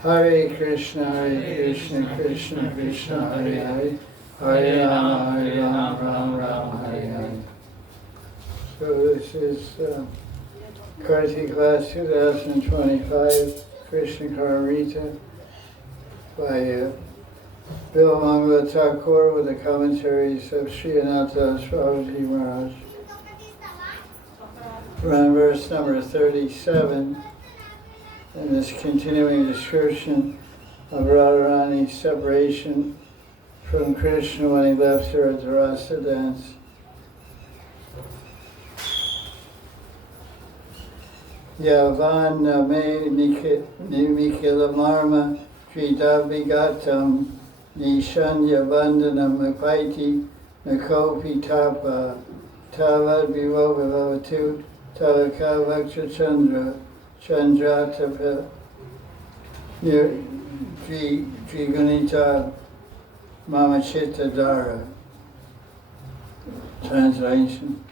Hare Krishna, Krishna Krishna, Hare Hare, Hare Rama, Rama, Hare Hare. So this is Kartik class 2025, Krishna Karnamrita, by Bill Mangala Thakur with the commentaries of Sri Ananta Babaji Maharaj. We're on verse number 37 in this continuing description of Radharani's separation from Krishna when he left her at the Rasa dance. Yavan me Mikila Marma Tridavigatam Nishanya Vandanam Mapaiti Nakopi Tapa Tavad Vivavavatu Tavakavaksha Chandra Chandratapa Trigunita Mamachita Dara. Translation.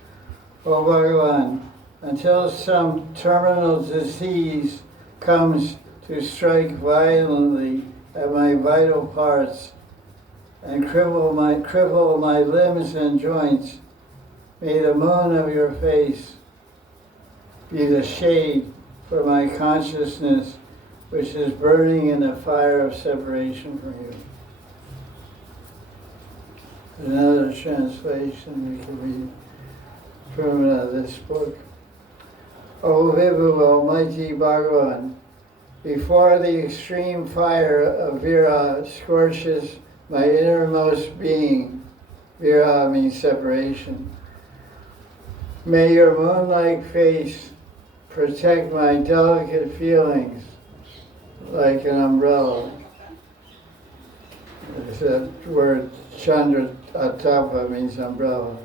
O Bhagavan, until some terminal disease comes to strike violently at my vital parts and cripple my limbs and joints, may the moon of your face be the shade for my consciousness, which is burning in the fire of separation from you. Another translation we can read from this book. O Vibhu, Almighty Bhagavan, before the extreme fire of Viraha scorches my innermost being, Viraha means separation, may your moon-like face protect my delicate feelings like an umbrella. The word Chandra Atapa means umbrella.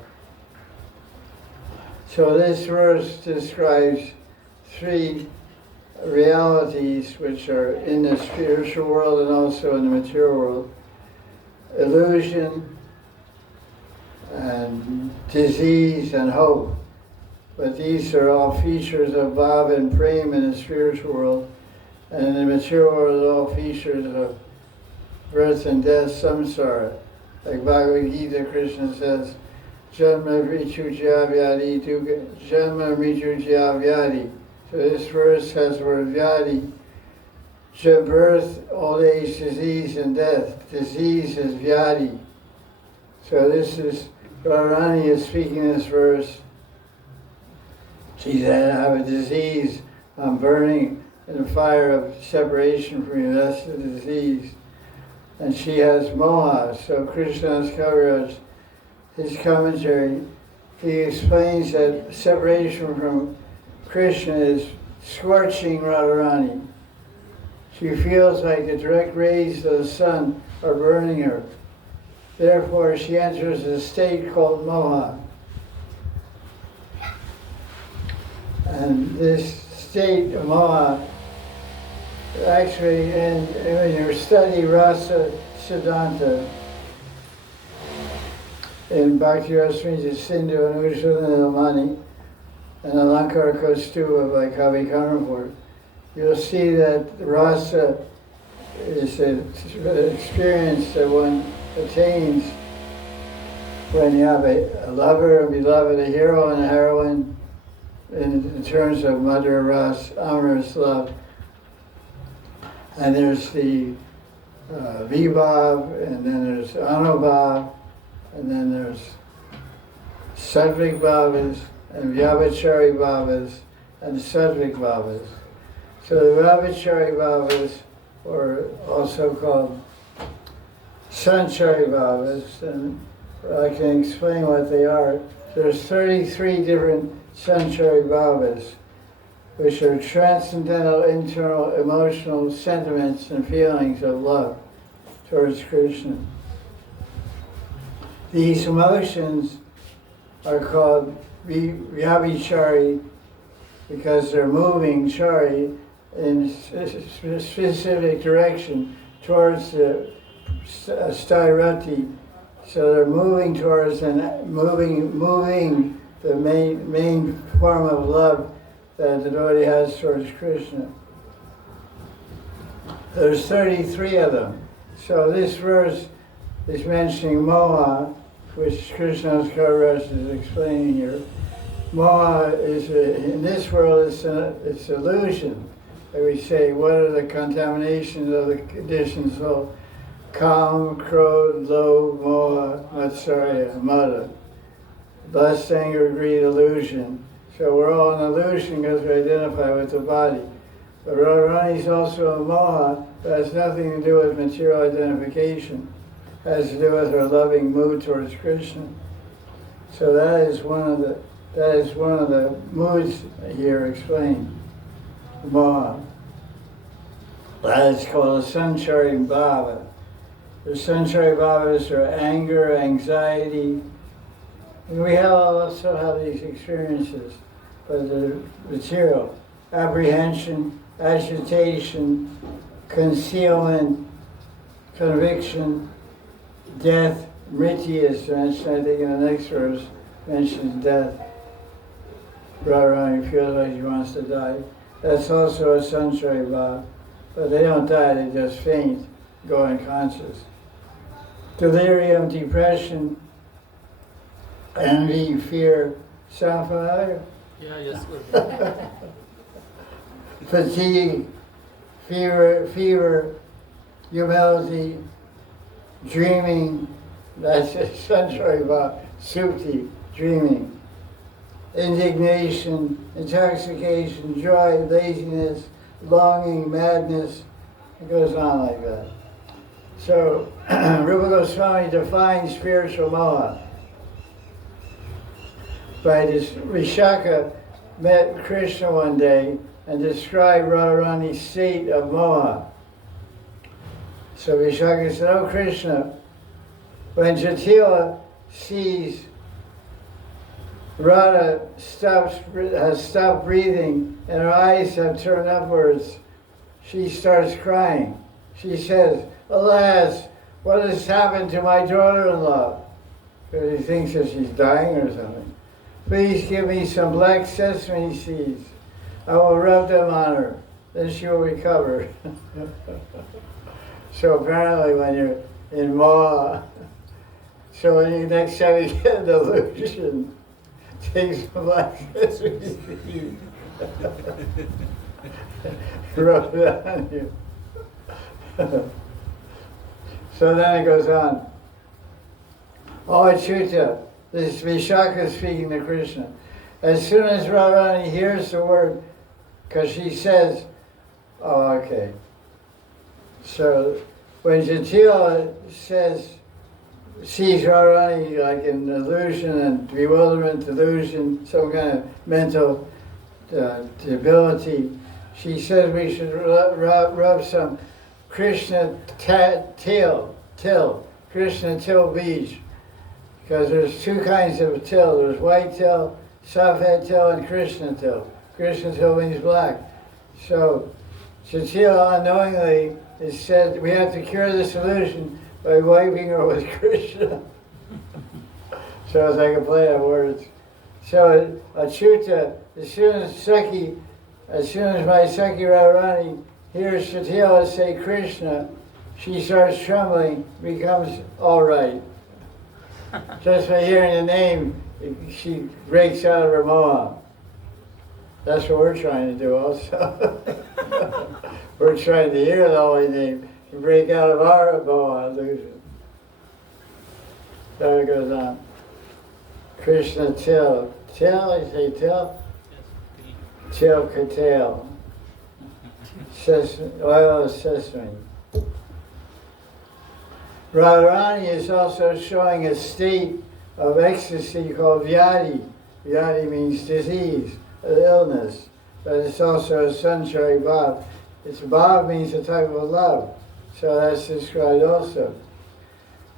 So this verse describes three realities which are in the spiritual world and also in the material world. Illusion and disease and hope. But these are all features of Bhava and Prema in the spiritual world. And in the material world, all features of birth and death, samsara. Like Bhagavad Gita, Krishna says, Janma Ritu Jyavyadi, Janma Ritu Jyavyadi. So this verse has the word Vyadi. Birth, old age, disease, and death. Disease is Vyadi. So this is, Radharani is speaking this verse. She said, I have a disease, I'm burning in the fire of separation from you, that's the disease. And she has moha. So Krishna's Kaviraj, his commentary, he explains that separation from Krishna is scorching Radharani. She feels like the direct rays of the sun are burning her. Therefore, she enters a state called moha. And this state of moha, actually, when you study Rasa Siddhanta in Bhakti Rasamrita Sindhu and Ushula Nilmani and Alankar Kaustuva by Kavi Karnapur, you'll see that Rasa is an experience that one attains when you have a lover, a beloved, a hero and a heroine, in terms of Madhura Ras, Amras love. And there's the Vibhav, and then there's Anubhav, and then there's Sattvic Bhavas, and Vyabhachari Bhavas, and Sattvic Bhavas. So the Vyabhachari Bhavas, or also called Sanchari Bhavas, and I can explain what they are. There's 33 different Sanchari Bhavas, which are transcendental internal emotional sentiments and feelings of love towards Krishna. These emotions are called Vyabhichari because they're moving chari in a specific direction towards the Stairati. So they're moving towards and moving the main form of love that the devotee has towards Krishna. There's 33 of them. So this verse is mentioning Moha, which Krishna's Kailash is explaining here. Moha is, in this world, it's illusion. Like we say, what are the contaminations of the conditions? So, Kam, Krodh, Lobh, Moha, Matsarya, Mada. Lust, anger, greed, illusion. So we're all an illusion because we identify with the body. But Radharani is also a Moha that has nothing to do with material identification. It has to do with her loving mood towards Krishna. So that is one of the moods here explained. Moha. That is called a Sanchari Bhava. The Sanchari Bhavas are anger, anxiety. And we also have these experiences, but the material, apprehension, agitation, concealment, conviction, death, mriti is mentioned, I think in the next verse, mentions death. Radharani feels like he wants to die. That's also a Sanchari Bhava. But they don't die, they just faint, go unconscious. Delirium, depression, envy, fear, sound familiar? Yeah, yes, Fatigue, fever, humility, dreaming, that's a Sanchari Bhava, Supti, dreaming. Indignation, intoxication, joy, laziness, longing, madness, it goes on like that. So, Rupa Goswami defines spiritual moha. By this, Vishaka met Krishna one day and described Radharani's state of moha. So Vishaka said, "Oh Krishna, when Jatila sees Radha has stopped breathing and her eyes have turned upwards, she starts crying. She says, 'Alas, what has happened to my daughter-in-law?' Because he thinks that she's dying or something. 'Please give me some black sesame seeds. I will rub them on her. Then she will recover.'" So apparently when you're in moha, so when you next time you get an delusion, take some black sesame seeds. Rub it on you. So then it goes on. "Oh Achyuta," this is Vishaka speaking to Krishna. As soon as Radharani hears the word, because she says, oh, okay. So when Jatila sees Radharani like in illusion and bewilderment, delusion, some kind of mental debility, she says we should rub some Krishna till, Krishna till beach. Because there's two kinds of till. There's white till, Safed till, and Krishna till. Krishna till means black. So Jatila unknowingly is said we have to cure this illusion by wiping her with Krishna. So it's like a play on words. So Achyuta, as soon as my Saki Radharani hears Jatila say Krishna, she starts trembling, becomes all right. Just by hearing the name, she breaks out of her moha. That's what we're trying to do also. We're trying to hear the holy name and break out of our moha illusion. So it goes on. Krishna till. Till, I say till? Till katel. Oil of sesame. Radharani is also showing a state of ecstasy called vyadi. Vyadi means disease, illness, but it's also a Sanchari Bhava. Its Bhava means a type of love, so that's described also.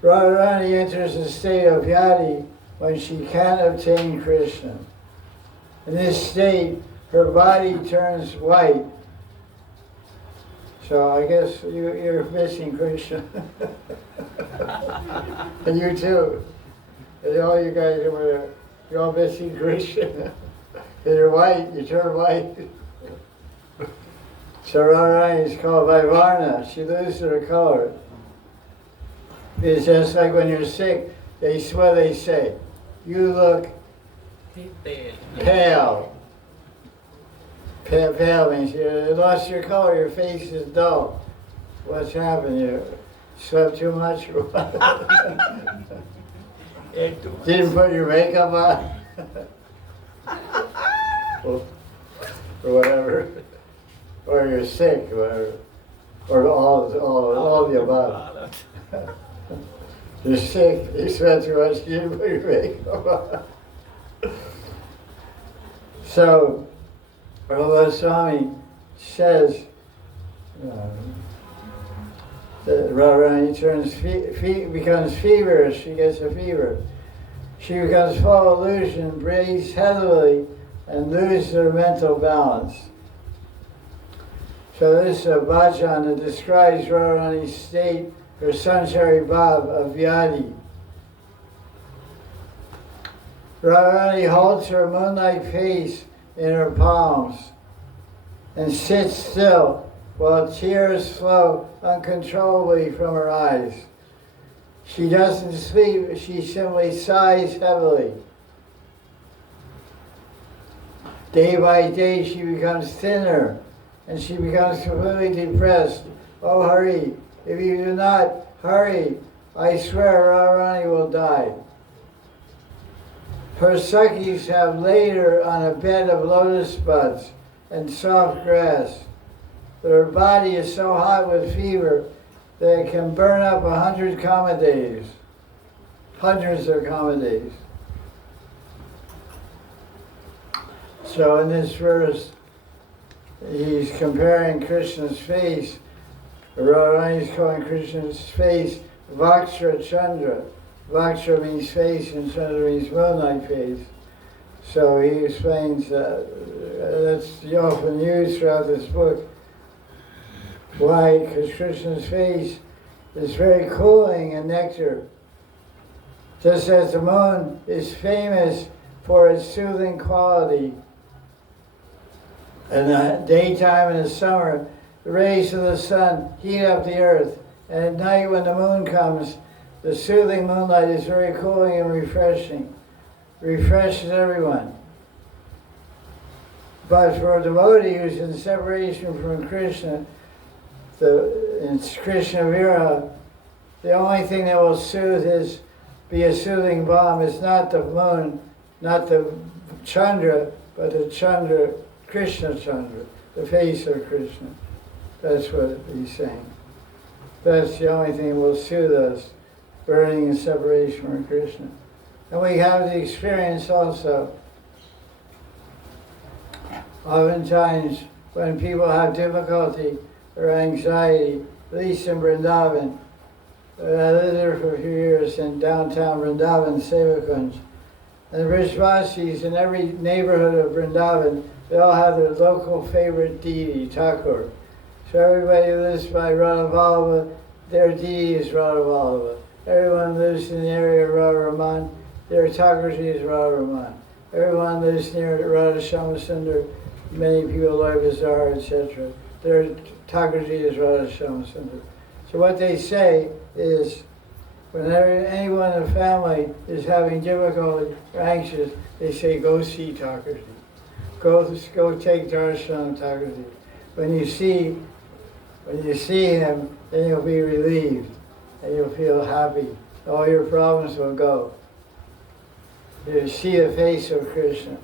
Radharani enters a state of vyadi when she can't obtain Krishna. In this state, her body turns white. So I guess you're missing Krishna. And you too. And all you guys over there, you're all missing Krishna. And you're white, you turn white. So Radharani is called by Varna. She loses her color. It's just like when you're sick, what they say. You look pale. Pale means you lost your color, your face is dull. What's happened? You slept too much? Didn't put your makeup on? or whatever. Or you're sick, or all the above. You're sick, you slept too much, you didn't put your makeup on. So, Goswami says that Radharani becomes feverish, she gets a fever. She becomes full of illusion, breathes heavily, and loses her mental balance. So this bhajan that describes Radharani's state, her sanchari bhav of vyadi. Radharani holds her moon-like face in her palms and sits still while tears flow uncontrollably from her eyes. She doesn't sleep, she simply sighs heavily. Day by day she becomes thinner and she becomes completely depressed. Oh, hurry. If you do not hurry, I swear Radharani will die. Her Sakhis have laid her on a bed of lotus buds and soft grass. But her body is so hot with fever that it can burn up 100 Kamadevis. Hundreds of Kamadevis. So in this verse, he's comparing Krishna's face. Radharani is calling Krishna's face Vaksha Chandra. Vaksha means face and Chandra means moon-like face. So he explains that's often used throughout this book. Why? Because Krishna's face is very cooling and nectar. Just as the moon is famous for its soothing quality. In the daytime and the summer, the rays of the sun heat up the earth. And at night when the moon comes, the soothing moonlight is very cooling and refreshing. Refreshes everyone. But for a devotee who's in separation from Krishna, in Krishna Viraha, the only thing that will be a soothing balm is not the moon, not the Chandra, but the Chandra, Krishna Chandra, the face of Krishna. That's what he's saying. That's the only thing that will soothe us, burning in separation from Krishna. And we have the experience also. Oftentimes, when people have difficulty or anxiety, at least in Vrindavan, I lived there for a few years in downtown Vrindavan, Sevakunj. And the Vrishvasis in every neighborhood of Vrindavan, they all have their local favorite deity, Thakur. So everybody who lives by Radhavallabha, their deity is Radhavallabha. Everyone lives in the area of Radharaman, their Thakurji is Radharaman. Everyone lives near Radha Shamasundar, many people like Bazaar, etc. Their Thakurji is Radha Shamasundar. So what they say is, whenever anyone in the family is having difficulty or anxious, they say, go see Thakurji. Go take Darshan of Thakurji. When you see him, then you'll be relieved and you'll feel happy. All your problems will go. You see the face of Krishna.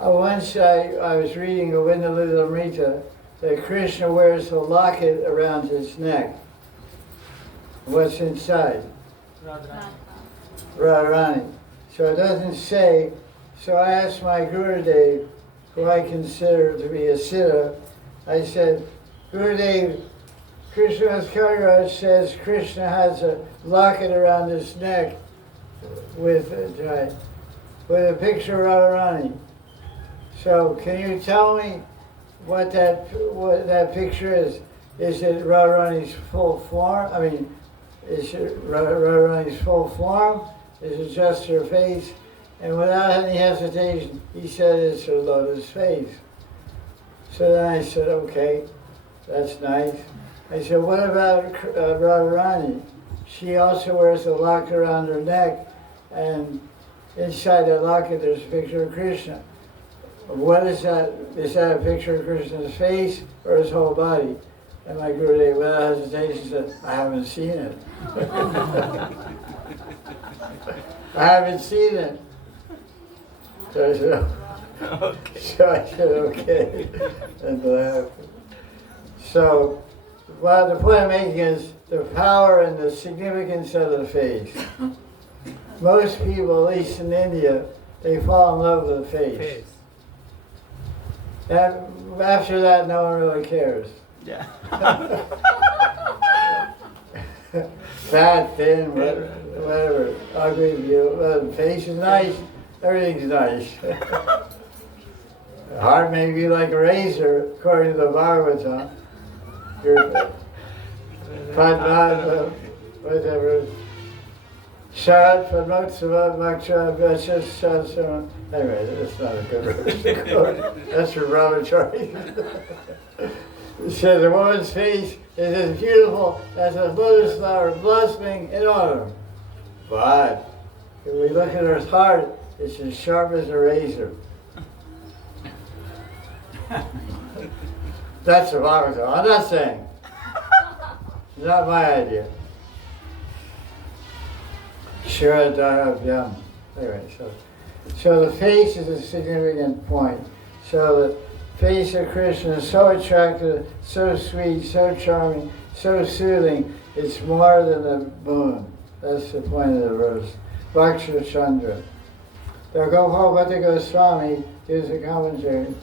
Once I was reading Govinda Lilamrita that Krishna wears a locket around his neck. What's inside? Radharani. So it doesn't say, so I asked my Gurudev, who I consider to be a siddha, I said, Gurudev, Krishna's Kaviraj says Krishna has a locket around his neck with a picture of Radharani. So can you tell me what that picture is? Is it Radharani's full form? I mean, is it Radharani's full form? Is it just her face? And without any hesitation, he said it's her lotus face. So then I said, okay, that's nice. I said, what about Radharani? She also wears a locket around her neck, and inside that locket there's a picture of Krishna. What is that? Is that a picture of Krishna's face or his whole body? And my Gurudev, without hesitation, said, I haven't seen it. I haven't seen it. So I said, okay. So I said, okay, and laughed. So, well, the point I'm making is the power and the significance of the face. Most people, at least in India, they fall in love with the face. And after that, no one really cares. Yeah. Fat, thin, whatever, ugly, beautiful. The face is nice, everything's nice. The heart may be like a razor, according to the Bhagavatam. Whatever. Shat, Padmotsava, Maksha, Vashas, Shasana. Anyway, that's not a good verse. That's for Brahmachari. It says a woman's face is as beautiful as a lotus flower blossoming in autumn. But if we look at her heart, it's as sharp as a razor. That's the Bhagavatam. I'm not saying. It's not my idea. Shiradaravyam. Anyway, so the face is a significant point. So the face of Krishna is so attractive, so sweet, so charming, so soothing, it's more than the moon. That's the point of the verse. Vaksha Chandra. The Gopal Goswami gives a commentary.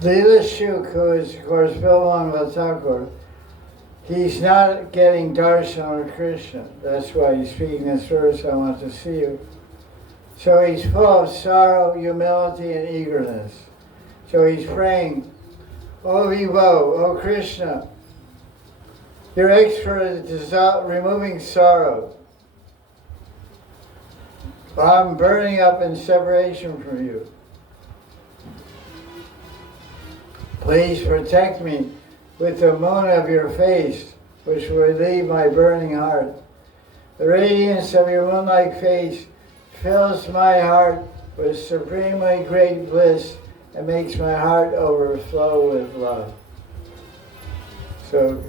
Leela Shuk, who is, of course, Bilwan Thakur, he's not getting darshan of Krishna. That's why he's speaking this verse, I want to see you. So he's full of sorrow, humility, and eagerness. So he's praying, O Vivo, O Krishna, you're expert at removing sorrow. I'm burning up in separation from you. Please protect me with the moon of your face, which will relieve my burning heart. The radiance of your moon-like face fills my heart with supremely great bliss and makes my heart overflow with love. So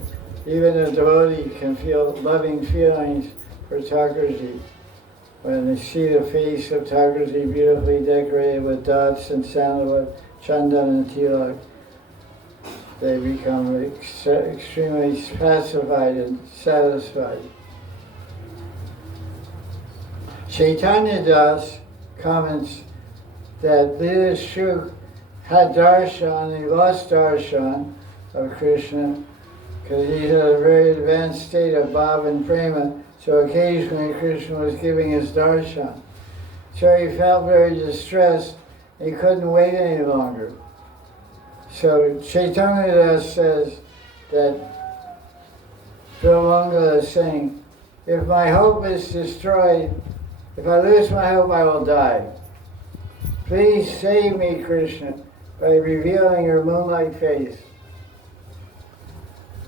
even a devotee can feel loving feelings for Thakurji when they see the face of Thakurji beautifully decorated with dots and sandalwood, chandan and tilak. They become extremely pacified and satisfied. Chaitanya Das comments that Leela Shuk had darshan, he lost darshan of Krishna because he's at a very advanced state of bhava and prema, so occasionally Krishna was giving his darshan. So he felt very distressed, he couldn't wait any longer. So Chaitanya Das says that Brahmanga is saying, if my hope is destroyed, if I lose my hope, I will die. Please save me, Krishna, by revealing your moonlight face.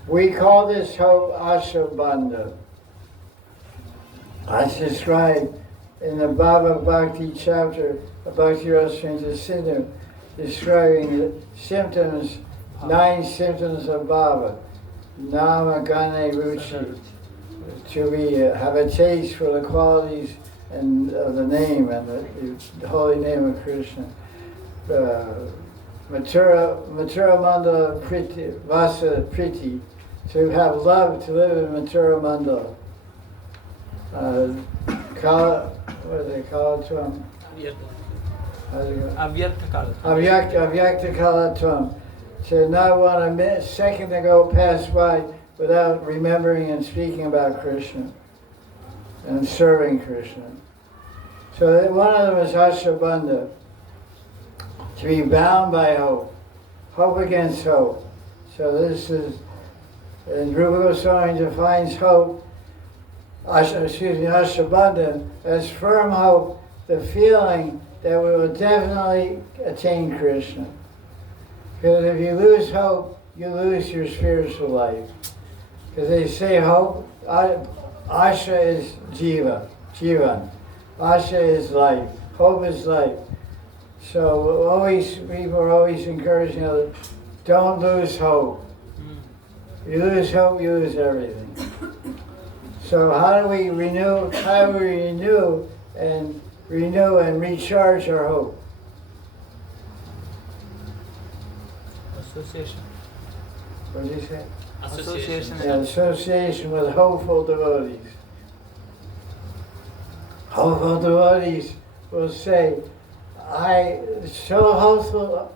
We call this hope Ashabandha. As described in the Bhava Bhakti chapter of Bhakti Rasamrita Sindhu, describing the symptoms, 9 symptoms of bhava. Nama Gane Ruchi, to be have a taste for the qualities and of the name and the holy name of Krishna. Mathura Mandala Priti, Vasa Priti, to have love to live in Mathura Mandala. What do they call it to him? Avyakta Kalatvam. To not want a second to go pass by without remembering and speaking about Krishna and serving Krishna. So one of them is Ashabandha, to be bound by hope, hope against hope. So this is, and Rupa Goswami defines hope, Ashabandha, as firm hope, the feeling that we will definitely attain Krishna. Because if you lose hope, you lose your spiritual life. Because they say hope, Asha is Jivan. Asha is life. Hope is life. So people are always encouraging others, don't lose hope. You lose hope, you lose everything. So how do we renew? How do we renew and recharge our hope? Association. What did you say? Association. Yeah, association with hopeful devotees. Hopeful devotees will say, so hopeful,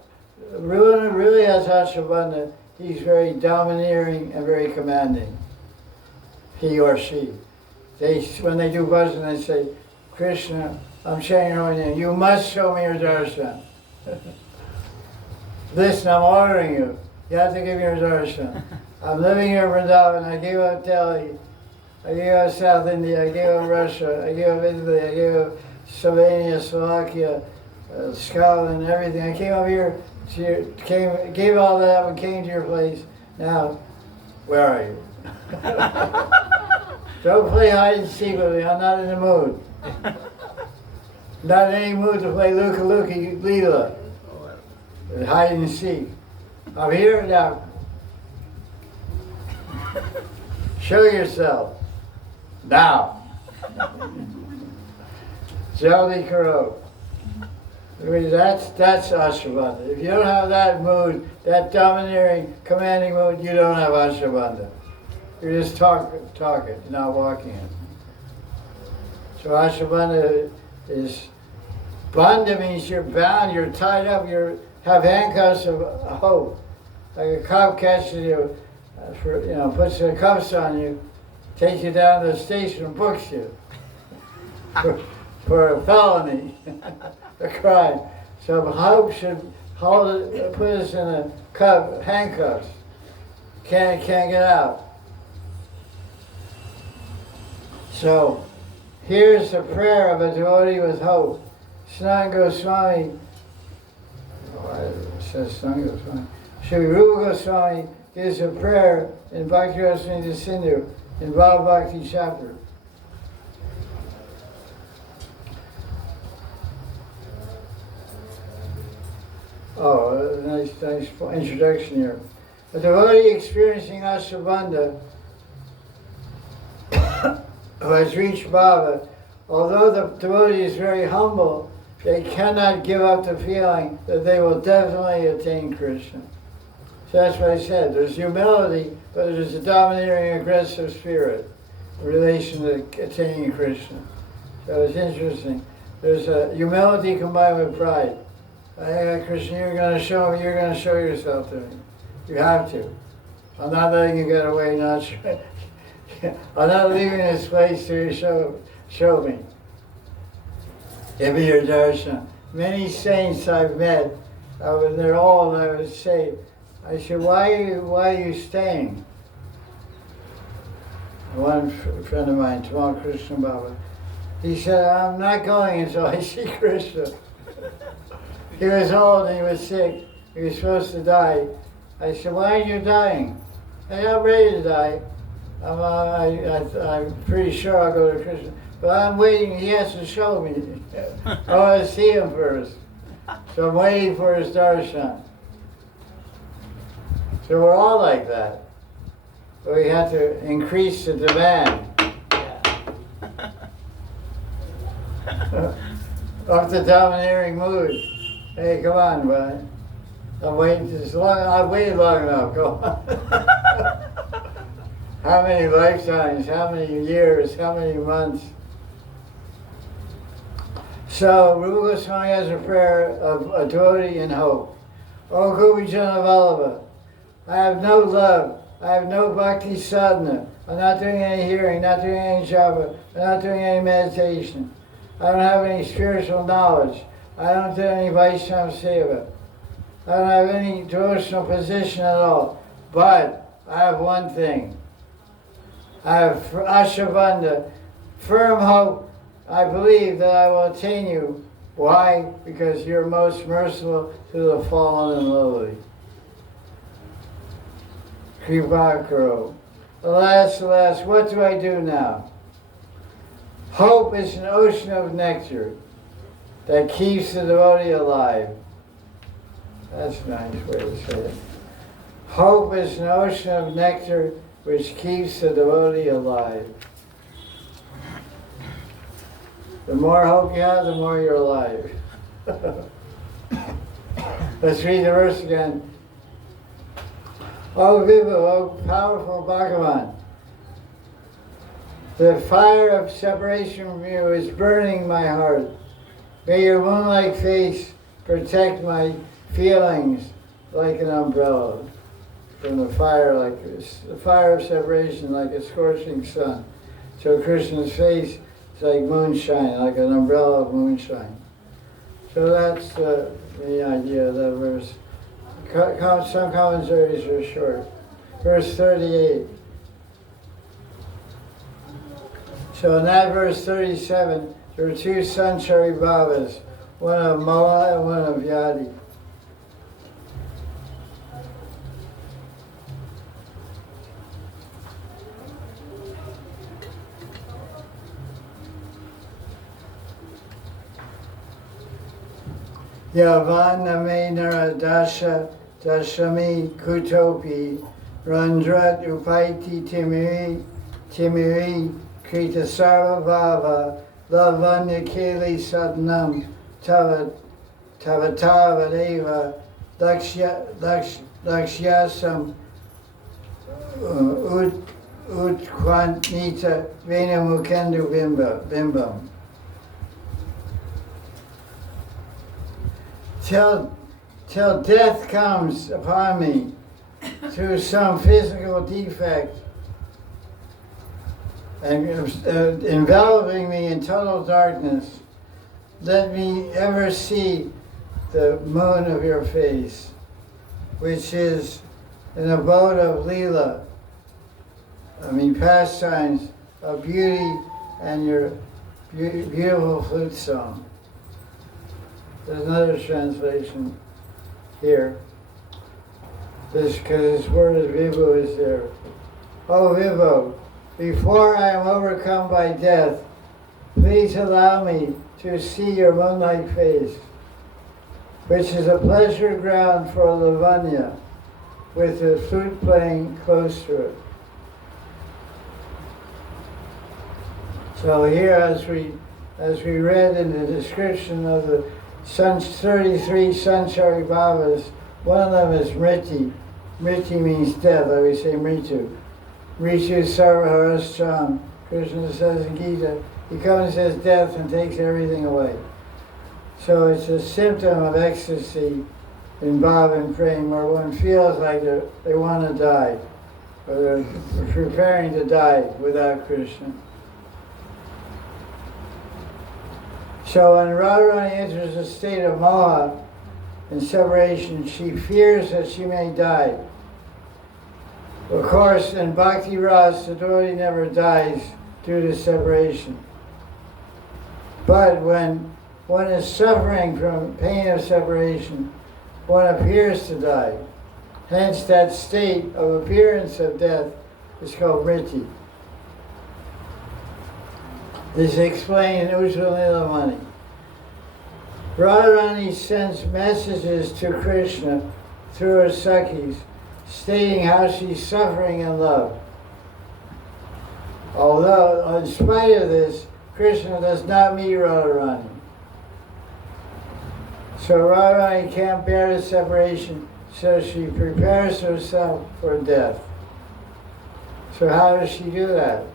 really has Ashabandha, he's very domineering and very commanding. He or she. When they do bhajan, they say, Krishna, I'm saying your holy name, you must show me your darshan. Listen, I'm ordering you. You have to give me your darshan. I'm living here in Vrindavan, I gave up Delhi, I gave up South India, I gave up Russia, I gave up Italy, I gave up Slovenia, Slovakia, Scotland, everything. I came up here, gave all that up and came to your place. Now, where are you? Don't play hide and seek with me, I'm not in the mood. Not in any mood to play Luka Leela. Hide and seek. I'm here now. Show yourself. Now. Jaldi Karo. That's Ashabandha. If you don't have that mood, that domineering, commanding mood, you don't have Ashabandha. You're just talking, you're not walking it. So Ashabandha is, bandha means you're bound, you're tied up, you have handcuffs of hope. Like a cop catches you, puts the cuffs on you, takes you down to the station and books you for a felony, a crime. So hope should put us in a handcuffs. Can't get out. So here's the prayer of a devotee with hope. Sanatana Goswami, it says Sanatana Goswami. Sri Rupa Goswami gives a prayer in Bhakti Rasamrita Sindhu in Bhava Bhakti chapter. Oh, nice introduction here. A devotee experiencing Ashabandha who has reached Bhava, although the devotee is very humble, they cannot give up the feeling that they will definitely attain Krishna. So that's what I said. There's humility, but there's a domineering, aggressive spirit in relation to attaining Krishna. So it's interesting. There's a humility combined with pride. Hey, Krishna, you're going to show yourself to me. You have to. I'm not letting you get away, I'm not leaving this place till you show me. Give me your darshan. Many saints I've met, when they're old, I would say, I said, why are you staying? One friend of mine, Tamal Krishna Baba, he said, I'm not going until I see Krishna. He was old and he was sick. He was supposed to die. I said, why are you dying? I said, I'm ready to die. I'm pretty sure I'll go to Krishna. But I'm waiting, he has to show me. I want to see him first. So I'm waiting for his darshan. So we're all like that. But we have to increase the demand. Of the domineering mood. Hey, come on, bud. I've waited long enough, go on. How many lifetimes, how many years, how many months? So, Rupa Goswami has a prayer of a devotee in hope. O Govijana Vallabha, I have no love, I have no bhakti sadhana, I'm not doing any hearing, not doing any japa, I'm not doing any meditation. I don't have any spiritual knowledge. I don't do any Vaishnava seva. I don't have any devotional position at all. But I have one thing. I have Ashabandha, firm hope. I believe that I will attain you Why? Because you're most merciful to the fallen and lowly. Kripakaro. Alas, alas, what do I do now? Hope is an ocean of nectar that keeps the devotee alive. That's a nice way to say it. Hope is an ocean of nectar which keeps the devotee alive. The more hope you have, the more you're alive. Let's read the verse again. O Viva, O powerful Bhagavan, the fire of separation from you is burning my heart. May your moon-like face protect my feelings like an umbrella from the fire, like the fire of separation, like a scorching sun. So Krishna's face is like moonshine, like an umbrella of moonshine. So that's the idea of that verse. Some commentaries are short. Verse 38. So in that verse 37, there were two Sanchari Babas, one of Moha and one of Yadi. Yavanamenara dasha dashami kutopi randrat upaiti timiri krita sarva bhava lavanya keli sadnam tavatavadeva lakshyasam utkvantnita venamukendu bimbam. Till death comes upon me through some physical defect and enveloping me in total darkness, let me ever see the moon of your face, which is an abode of Leela, pastimes of beauty and your beautiful flute song. There's another translation here. This, because this word is Vivo is there. Oh Vivo, before I am overcome by death, please allow me to see your moonlight face, which is a pleasure ground for Lavanya, with the flute playing close to it. So here, as we read in the description of the 33 Sanchari Babas, one of them is Mriti. Mriti means death, I would say Mritu. Mritu Sarvaharashcham. Krishna says in Gita, he comes as death and takes everything away. So it's a symptom of ecstasy in Bhava and Prem, where one feels like they want to die, or they're preparing to die without Krishna. So when Radharani enters a state of moha and separation, she fears that she may die. Of course, in Bhakti Ras, the devotee never dies due to separation. But when one is suffering from pain of separation, one appears to die. Hence, that state of appearance of death is called mriti. This is explained in Ujjvala Nilamani. Radharani sends messages to Krishna through her Sakhis, stating how she's suffering in love. Although, in spite of this, Krishna does not meet Radharani. So Radharani can't bear the separation, so she prepares herself for death. So how does she do that?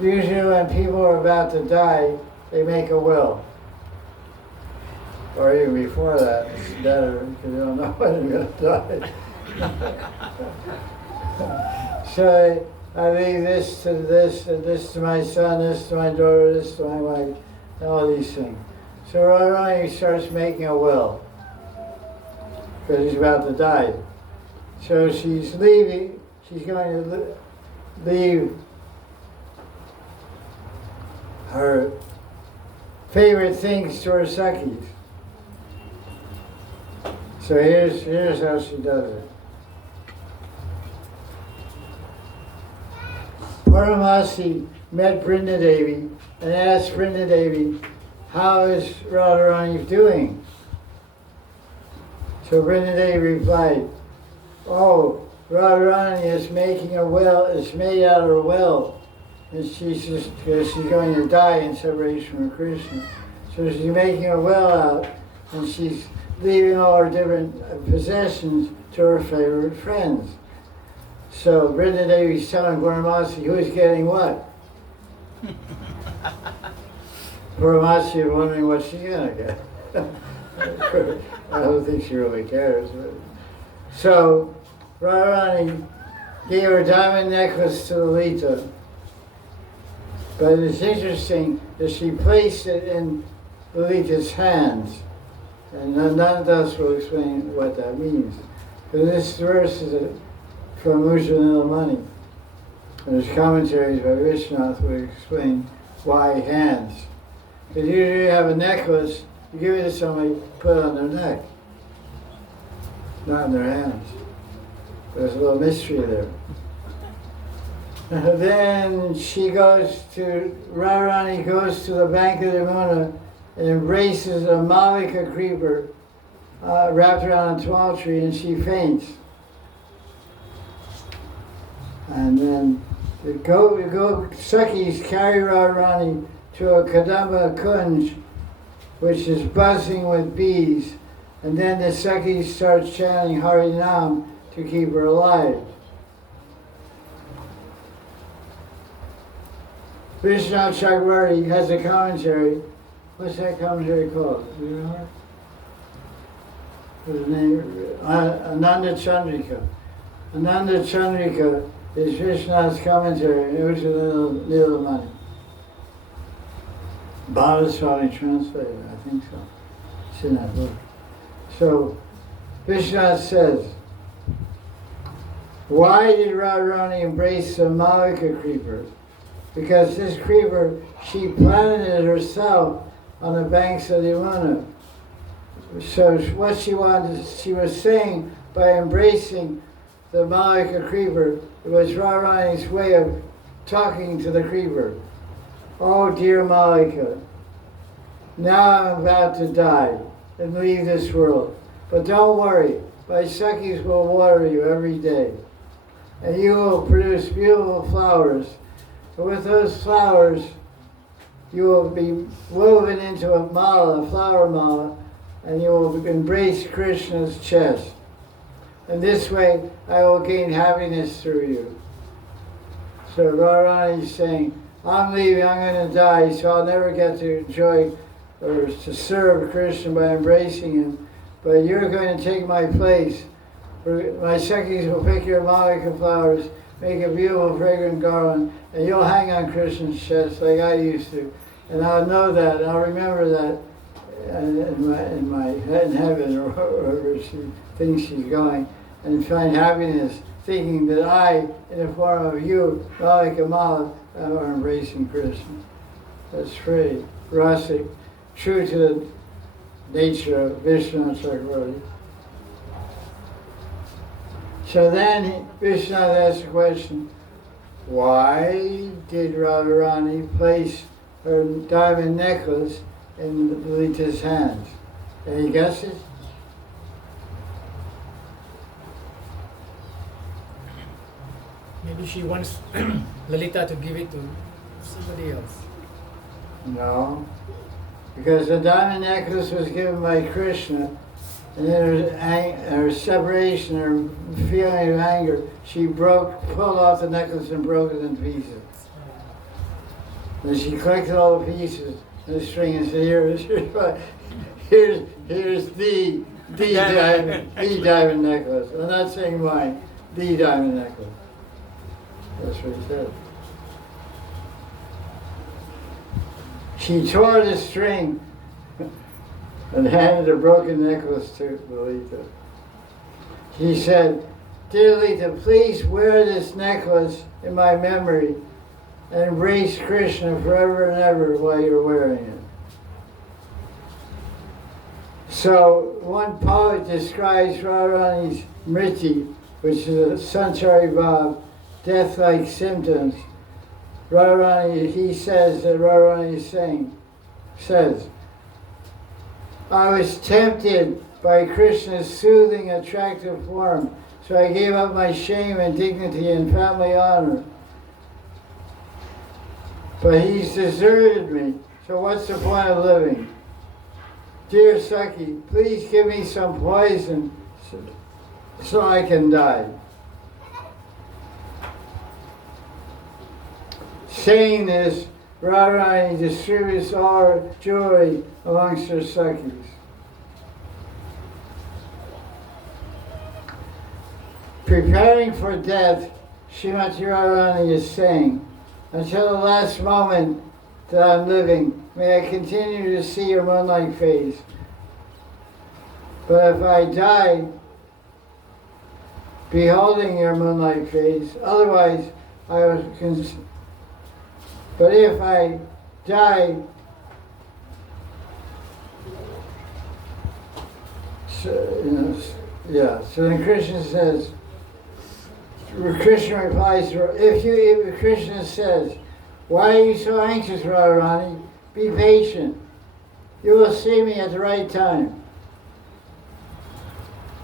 Usually when people are about to die, they make a will. Or even before that, it's better because you don't know when you're going to die. So I leave this to this, and this to my son, this to my daughter, this to my wife, and all these things. So Radharani starts making a will because he's about to die. So she's going to leave her favorite things to her Sakis. So here's how she does it. Paramasi met Vrindadevi and asked Vrindadevi, how is Radharani doing? So Vrindadevi replied, oh, Radharani is making a well, is made out of a well. And she's going to die in separation from Krishna. So she's making a well out, and she's leaving all her different possessions to her favorite friends. So Vrindadevi's telling Paramasi who's getting what. Paramasi is wondering what she's going to get. I don't think she really cares. But. So Radharani gave her diamond necklace to Lalita. But it's interesting that she placed it in Lalita's hands. And Ananta will explain what that means. Because this verse is from Ujjvala Mani. And there's commentaries by Vishwanath will explain why hands. Because usually you have a necklace, you give it to somebody, put it on their neck, not in their hands. There's a little mystery there. Then she goes to, Radharani goes to the bank of the Yamuna and embraces a Malika creeper wrapped around a tall tree, and she faints. And then the Sakis carry Radharani to a Kadamba Kunj, which is buzzing with bees, and then the Sakis start chanting Harinam to keep her alive. Vishnu Chakravarti has a commentary. What's that commentary called? Do you remember? What's the name? Ananda Chandrika. Ananda Chandrika is Vishnu's commentary in Ujjvala Mani. Bhavatswami translated, I think so. It's in that book. So, Vishnu says, why did Radharani embrace the Malika creeper? Because this creeper, she planted it herself on the banks of the Yamuna. So what she wanted, she was saying by embracing the Malika creeper, it was Radharani's way of talking to the creeper. Oh dear Malika, now I'm about to die and leave this world. But don't worry, my Sakis will water you every day. And you will produce beautiful flowers. And with those flowers, you will be woven into a mala, a flower mala, and you will embrace Krishna's chest. And this way, I will gain happiness through you. So Radharani is saying, I'm leaving, I'm going to die, so I'll never get to enjoy or to serve Krishna by embracing him. But you're going to take my place. My Sakis will pick your Malika flowers, make a beautiful fragrant garland, and you'll hang on Krishna's chest like I used to. And I'll know that, and I'll remember that in heaven or wherever she thinks she's going, and find happiness thinking that I, in the form of you, Malika Mala, are embracing Krishna. That's free, rasic, true to the nature of Vishnu Chakravarti. So then Vishnu asked the question, why did Radharani place her diamond necklace in Lalita's hands? Any guesses? Maybe she wants Lalita to give it to somebody else. No, because the diamond necklace was given by Krishna, and then her separation, her feeling of anger, she pulled off the necklace and broke it in pieces. Then she collected all the pieces in the string and said, here's the diamond necklace. I'm not saying mine, the diamond necklace. That's what he said. She tore the string and handed a broken necklace to Lalita. She said, dear Lalita, please wear this necklace in my memory and embrace Krishna forever and ever while you're wearing it. So one poet describes Radharani's mriti, which is a sanchari bhav, death-like symptoms. Radharani, he says that Radharani is says, I was tempted by Krishna's soothing, attractive form, so I gave up my shame and dignity and family honor. But he's deserted me, so what's the point of living? Dear Saki, please give me some poison so I can die. Saying this, Radharani distributes all her joy amongst her Sakis. Preparing for death, Srimati Radharani is saying, until the last moment that I'm living, may I continue to see your moonlight face. But if I die beholding your moonlight face, otherwise I was but if I die so then Krishna says, Krishna replies, if Krishna says, why are you so anxious, Radharani? Be patient. You will see me at the right time.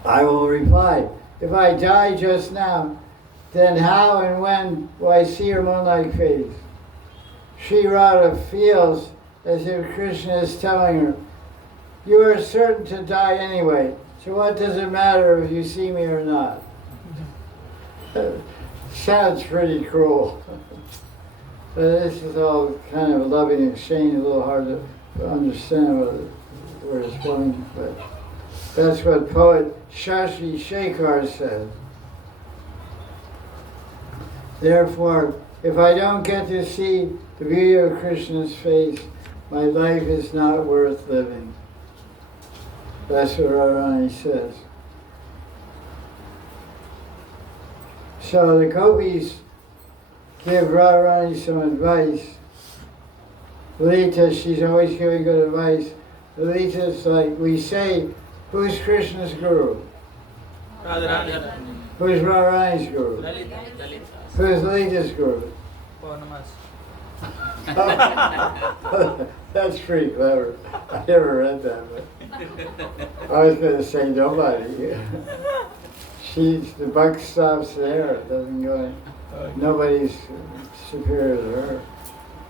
I will reply, if I die just now, then how and when will I see your moonlight face? Sri Radha feels as if Krishna is telling her, you are certain to die anyway, so what does it matter if you see me or not? Sounds pretty cruel. But this is all kind of a loving exchange, a little hard to understand where it's going, but that's what poet Shashi Shekhar says. Therefore, if I don't get to see the beauty of Krishna's face, my life is not worth living. That's what Radharani says. So the gopis give Radharani some advice. Lalita, she's always giving good advice. Lalita's like, we say, who's Krishna's guru? Radharani. Who's Radharani's guru? Lalita. Who's Lalita's guru? That's pretty clever. I never read that, but I was going to say nobody. The buck stops there. It doesn't go in. Nobody's superior to her.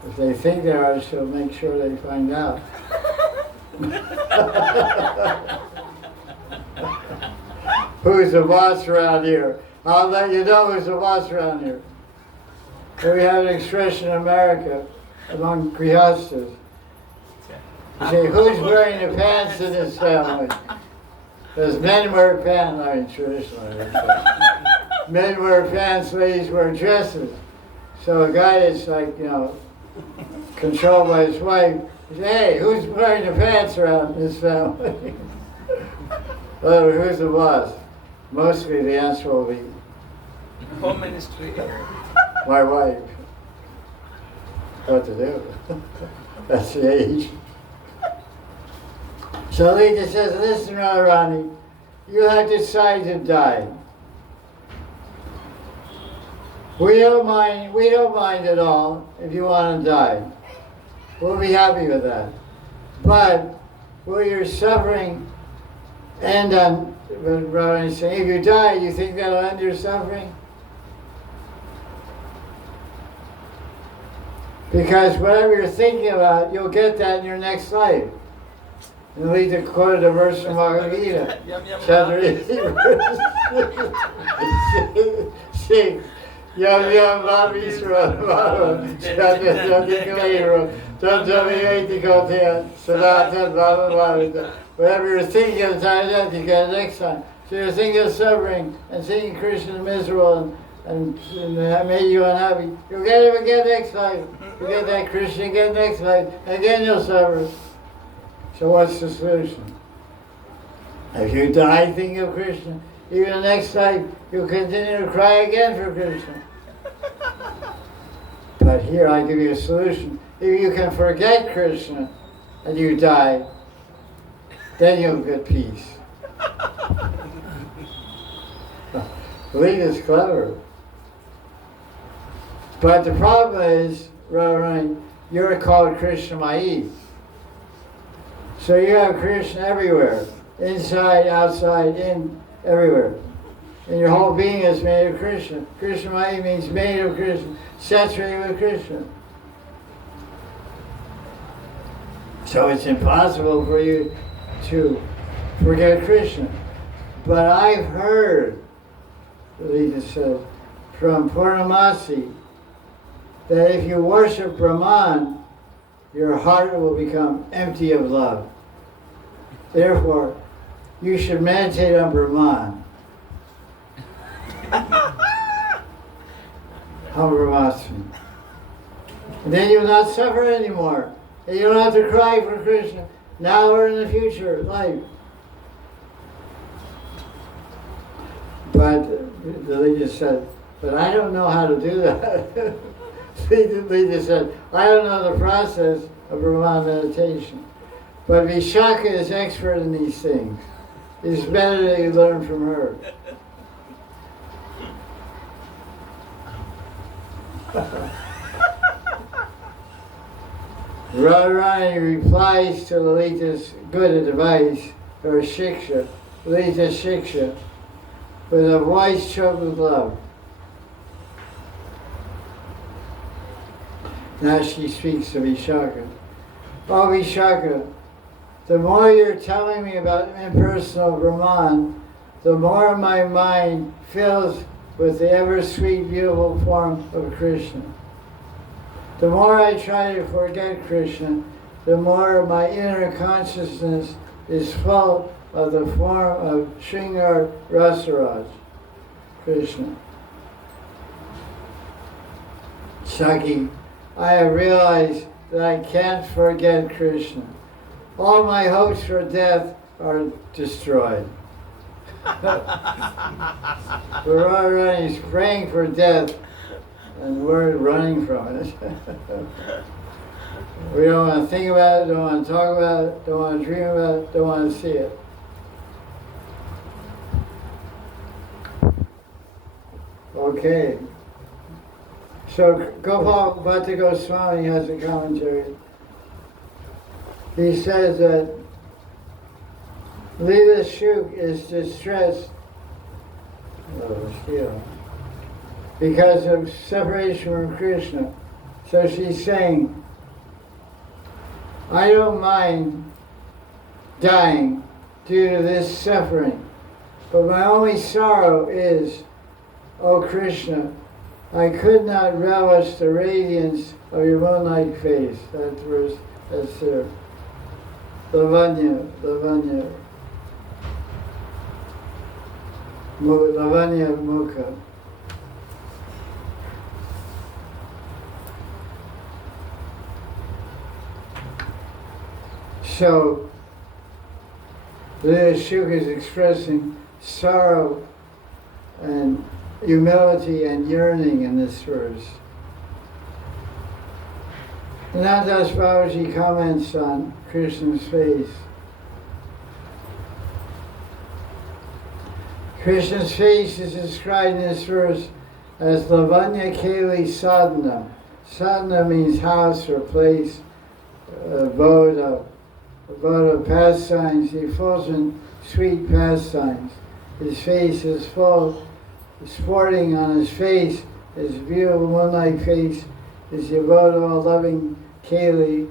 If they think they are, she'll make sure they find out. Who's the boss around here? I'll let you know who's the boss around here. We have an expression in America among grihastas. You say, who's wearing the pants in this family? Because men wear pants, I mean traditionally. Men wear pants, ladies wear dresses. So a guy that's like, controlled by his wife, he says, hey, who's wearing the pants around this family? Well, who's the boss? Mostly the answer will be Home ministry. my wife. What to do? That's the age. So Lita says, listen, Radharani, you have decided to die. We don't mind at all if you want to die. We'll be happy with that. But will your suffering end on, Radharani is saying, if you die, you think that'll end your suffering? Because whatever you're thinking about, you'll get that in your next life. And Lita quoted a verse from Mahanidhi, chapter 8, 6. Yam yam bhavisra whatever you're thinking of the time of death, you get it next time. So you're thinking of suffering and thinking Krishna is miserable and made you unhappy. You'll get him again next life. You get that Krishna again next life, and again you'll suffer. So what's the solution? If you die thinking of Krishna, even the next life, you'll continue to cry again for Krishna. But here I give you a solution. If you can forget Krishna and you die, then you'll get peace. Lita's clever. But the problem is, Radharani, you're called Krishna Mai. So you have Krishna everywhere. Inside, outside, in, everywhere. And your whole being is made of Krishna. Krishna Mai means made of Krishna, saturated with Krishna. So it's impossible for you to forget Krishna. But I've heard, Lita says, from Purnamasi, that if you worship Brahman, your heart will become empty of love. Therefore, you should meditate on Brahman. Brahmasmi. And then you will not suffer anymore. And you don't have to cry for Krishna now or in the future life. But the Lita said, but I don't know how to do that. Lita said, I don't know the process of Brahman meditation. But Vishaka is expert in these things. It's better that you learn from her. Radharani replies to Lalita's good advice, or shiksha, Lalita's shiksha, with a voice choked with love. Now she speaks to Vishaka. Oh Vishaka, the more you're telling me about impersonal Brahman, the more my mind fills with the ever-sweet, beautiful form of Krishna. The more I try to forget Krishna, the more my inner consciousness is full of the form of Shringar Rasaraj, Krishna. Saki, I have realized that I can't forget Krishna. All my hopes for death are destroyed. Radharani is praying for death, and we're running from it. We don't want to think about it, don't want to talk about it, don't want to dream about it, don't want to see it. Okay. So Gopal Bhatta Goswami has a commentary. He says that Leela Shuk is distressed because of separation from Krishna. So she's saying, I don't mind dying due to this suffering, but my only sorrow is, O Krishna, I could not relish the radiance of your moonlight face. That's verse, that's Lavanya. Lavanya Mukha. So, the Shuk is expressing sorrow and humility and yearning in this verse. Ananta Babaji comments on Krishna's face. Krishna's face is described in this verse as Lavanya Keli Sadhana. Sadhana means house or place, abode of pastimes. He falls in sweet pastimes. His face is full. Sporting on his face, his beautiful moonlight face, is the abode of all loving Keli,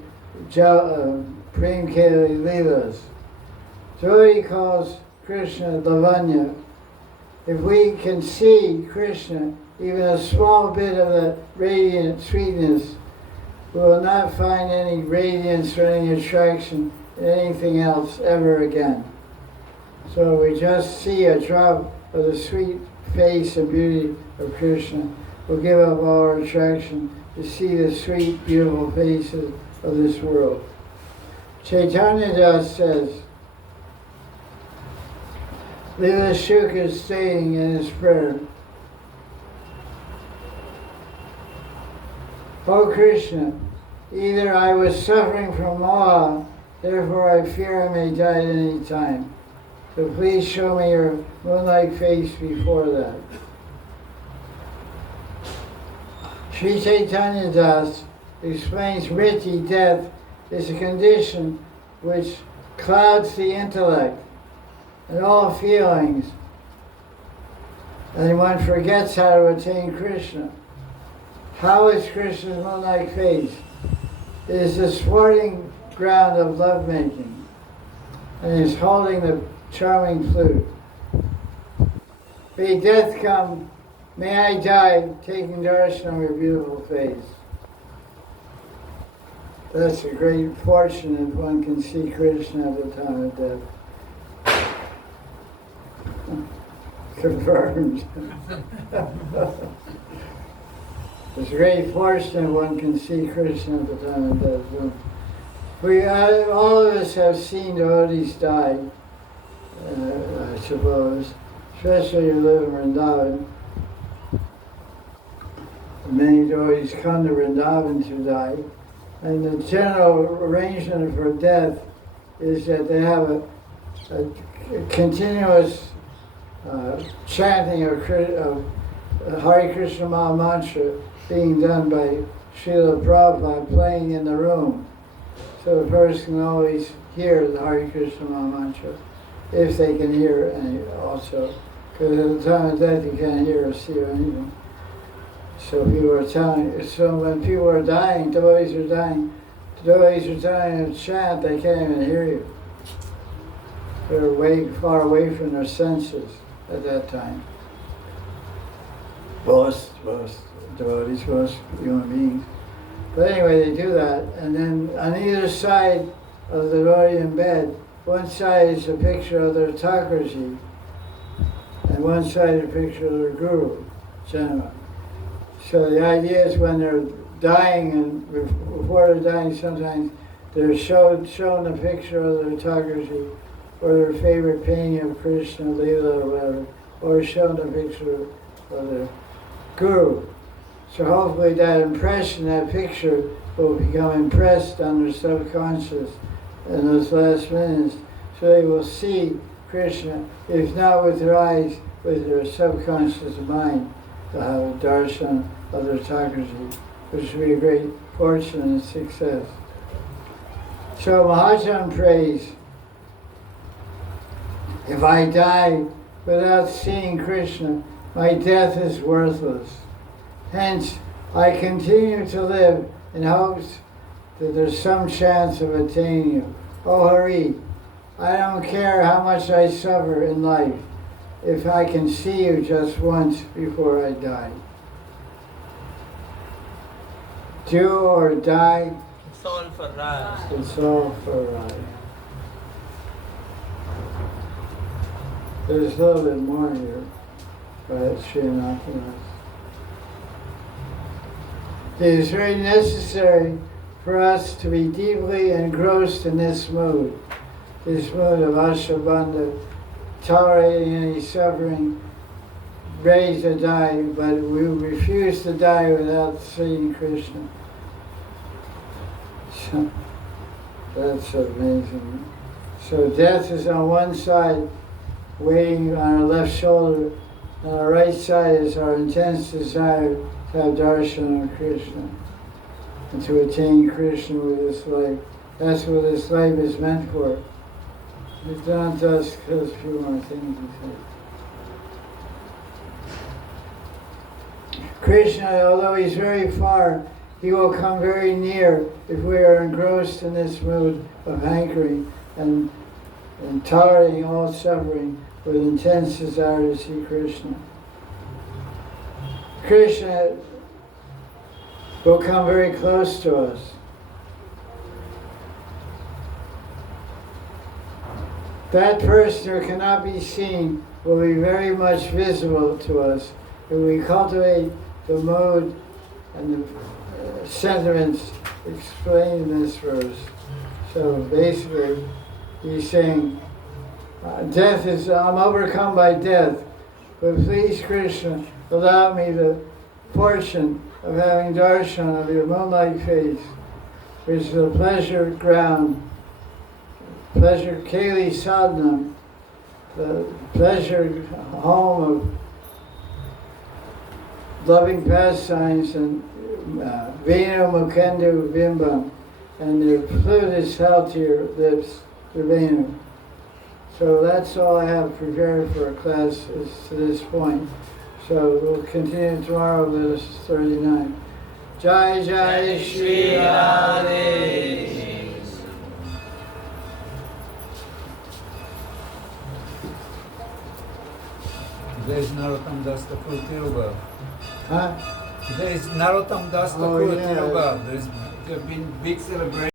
Prem Keli Leelas. So he calls Krishna Lavanya. If we can see Krishna, even a small bit of that radiant sweetness, we will not find any radiance or any attraction in anything else ever again. So we just see a drop of the sweet face and beauty of Krishna. We'll give up all our attraction to see the sweet, beautiful faces of this world. Chaitanya Das says, Leela Shuk is saying in his prayer, O Krishna, either I was suffering from moha Therefore I fear I may die at any time. So please show me your moon-like face before that. Sri Chaitanya Das explains Mriti, death, is a condition which clouds the intellect and all feelings, and one forgets how to attain Krishna. How is Krishna's moon-like face? It is the sporting ground of lovemaking, and is holding the charming flute. May death come, may I die taking darshan of your beautiful face. That's a great fortune if one can see Krishna at the time of death. Confirmed. It's a great fortune if one can see Krishna at the time of death. All of us have seen devotees die, I suppose, especially who live in Vrindavan. Many devotees come to Vrindavan to die. And the general arrangement for death is that they have a continuous chanting of Hare Krishna Maha Mantra being done by Srila Prabhupada playing in the room. So the person can always hear the Hare Krishna Maha Mantra, if they can hear any also. Because at the time of death you can't hear or see or anything. So people are telling, so when people are dying, devotees are dying to chant, they can't even hear you. They're way far away from their senses at that time. Most devotees, most human beings. But anyway, they do that, and then on either side of the devotee in bed, one side is a picture of their Thakurji, and one side is a picture of their Guru, Janma. So the idea is when they're dying, and before they're dying, sometimes they're shown a picture of their Thakurji, or their favorite painting of Krishna, Leela, or whatever, or shown a picture of their Guru. So hopefully that impression, that picture, will become impressed on their subconscious in those last minutes, so they will see Krishna, if not with their eyes, with their subconscious mind, to have a darshan of their Thakurji, which would be a great fortune and success. So Mahajan prays, if I die without seeing Krishna, my death is worthless. Hence, I continue to live in hopes that there's some chance of attaining you. Oh Hari, I don't care how much I suffer in life, if I can see you just once before I die. Do or die, It's all for Raj. it's all for Raj. There's a little bit more here, but Sri Ananta. It is very necessary for us to be deeply engrossed in this mood of Ashabandha, tolerating any suffering, ready to die, but we refuse to die without seeing Krishna. So, that's amazing. So death is on one side, waiting on our left shoulder. On our right side is our intense desire to have darshan of Krishna and to attain Krishna with this life. That's what this life is meant for. It's not just because a few more things to say. Krishna, although he's very far, he will come very near if we are engrossed in this mood of hankering and tolerating all suffering with intense desire to see Krishna. Krishna will come very close to us. That person who cannot be seen will be very much visible to us if we cultivate the mode and the sentiments explained in this verse. So basically, he's saying, death is, I'm overcome by death, but please Krishna, allow me the fortune of having darshan of your moonlight face, which is a pleasure ground pleasure Kali Sadnam, the pleasure home of loving pastimes, and Venu Mukendu Bimbam, and their flute is held to your lips, the Venu. So that's all I have prepared for a class to this point. So we'll continue tomorrow with 39. Jai Jai Sri Radhe. There is Narottam Das Thakur Tiruga. Huh? There is Narottam Das Oh, Thakur yeah. Tiruga. There have been big celebrations.